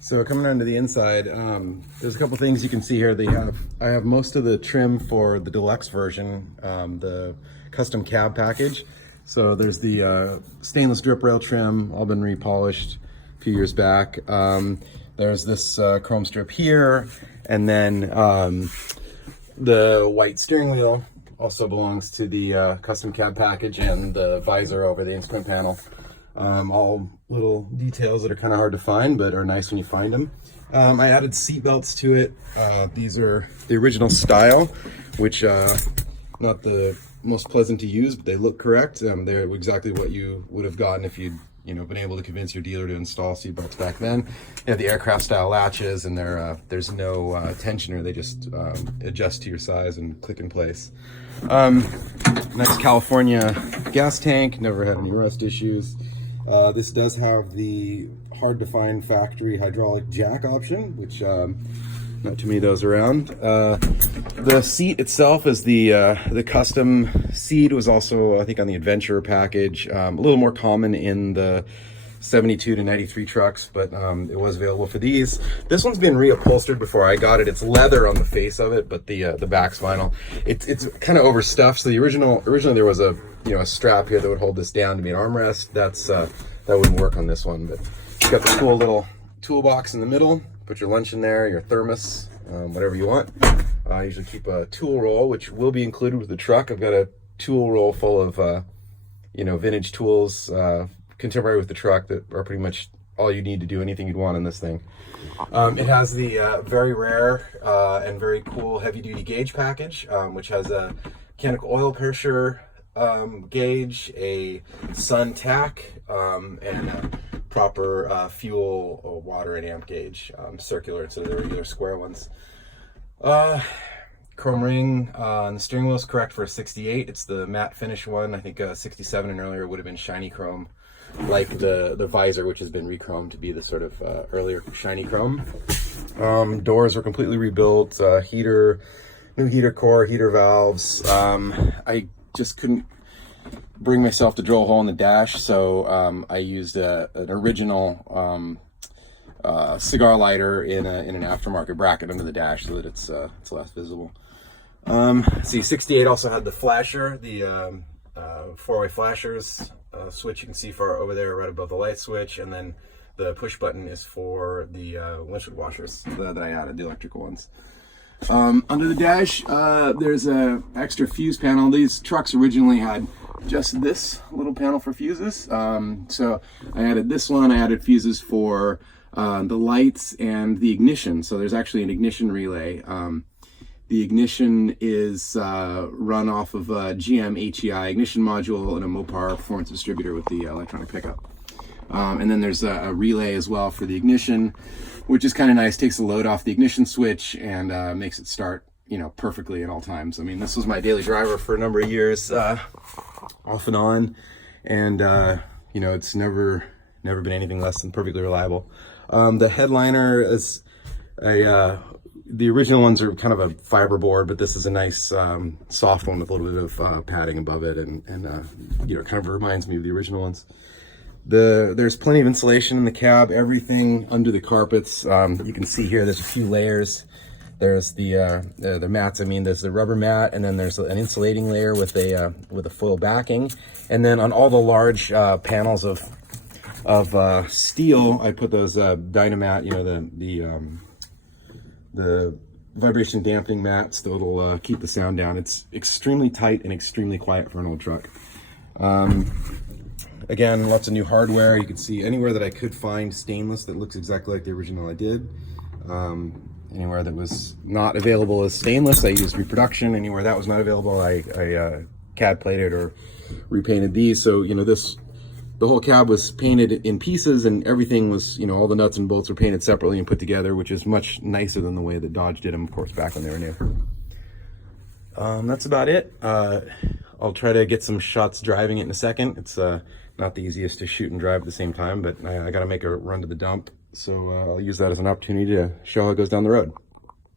So coming onto the inside, there's a couple things you can see here. I have most of the trim for the deluxe version, the custom cab package. So there's the stainless drip rail trim, all been repolished a few years back. There's this chrome strip here, and then the white steering wheel also belongs to the custom cab package, and the visor over the instrument panel. All little details that are kind of hard to find, but are nice when you find them. I added seat belts to it. These are the original style, which not the most pleasant to use, but they look correct. They're exactly what you would have gotten if you'd been able to convince your dealer to install seat belts back then. They have the aircraft style latches, and there's no tensioner. They just adjust to your size and click in place. Nice California gas tank, never had any rust issues. This does have the hard to find factory hydraulic jack option, which not too many of those around. The seat itself is the custom seat. It was also, I think, on the Adventurer package. A little more common in the 72 to 93 trucks, but it was available for these. This one's been reupholstered before I got it. It's leather on the face of it, but the back's vinyl. It's kind of overstuffed. So originally there was a strap here that would hold this down to be an armrest. That wouldn't work on this one, but it's got the cool little toolbox in the middle. Put your lunch in there, your thermos, whatever you want. I usually keep a tool roll, which will be included with the truck. I've got a tool roll full of vintage tools, contemporary with the truck, that are pretty much all you need to do anything you'd want in this thing. It has the very rare and very cool heavy duty gauge package, which has a mechanical oil pressure gauge, a sun tack, and a proper fuel, water, and amp gauge, circular instead of the regular square ones. Chrome ring on the steering wheel is correct for a 68. It's the matte finish one. I think 67 and earlier would have been shiny chrome, like the visor, which has been re-chromed to be the sort of earlier shiny chrome. Doors were completely rebuilt. New heater core, heater valves. I just couldn't bring myself to drill a hole in the dash, so I used an original cigar lighter in an aftermarket bracket under the dash so that it's less visible. See, 68 also had the flasher, the four-way flashers switch you can see far over there right above the light switch, and then the push button is for the windshield washers that I added, the electrical ones. Under the dash, there's a extra fuse panel. These trucks originally had just this little panel for fuses. So I added this one. I added fuses for the lights and the ignition. So there's actually an ignition relay. The ignition is run off of a GM HEI ignition module and a Mopar performance distributor with the electronic pickup. And then there's a relay as well for the ignition, which is kind of nice. Takes the load off the ignition switch and makes it start, perfectly at all times. I mean, this was my daily driver for a number of years, off and on, and it's never been anything less than perfectly reliable. The headliner is the original ones are kind of a fiberboard, but this is a nice soft one with a little bit of padding above it, and kind of reminds me of the original ones. There's plenty of insulation in the cab, everything under the carpets. You can see here there's a few layers. There's the mats. I mean, there's the rubber mat, and then there's an insulating layer with a foil backing, and then on all the large panels of steel, I put those Dynamat, the vibration dampening mats that'll keep the sound down. It's extremely tight and extremely quiet for an old truck. Again, lots of new hardware. You can see anywhere that I could find stainless that looks exactly like the original I did. Anywhere that was not available as stainless, I used reproduction. Anywhere that was not available, I CAD plated or repainted these. So, the whole cab was painted in pieces, and everything was, all the nuts and bolts were painted separately and put together, which is much nicer than the way that Dodge did them, of course, back when they were new. That's about it. I'll try to get some shots driving it in a second. It's not the easiest to shoot and drive at the same time, but I got to make a run to the dump. So I'll use that as an opportunity to show how it goes down the road.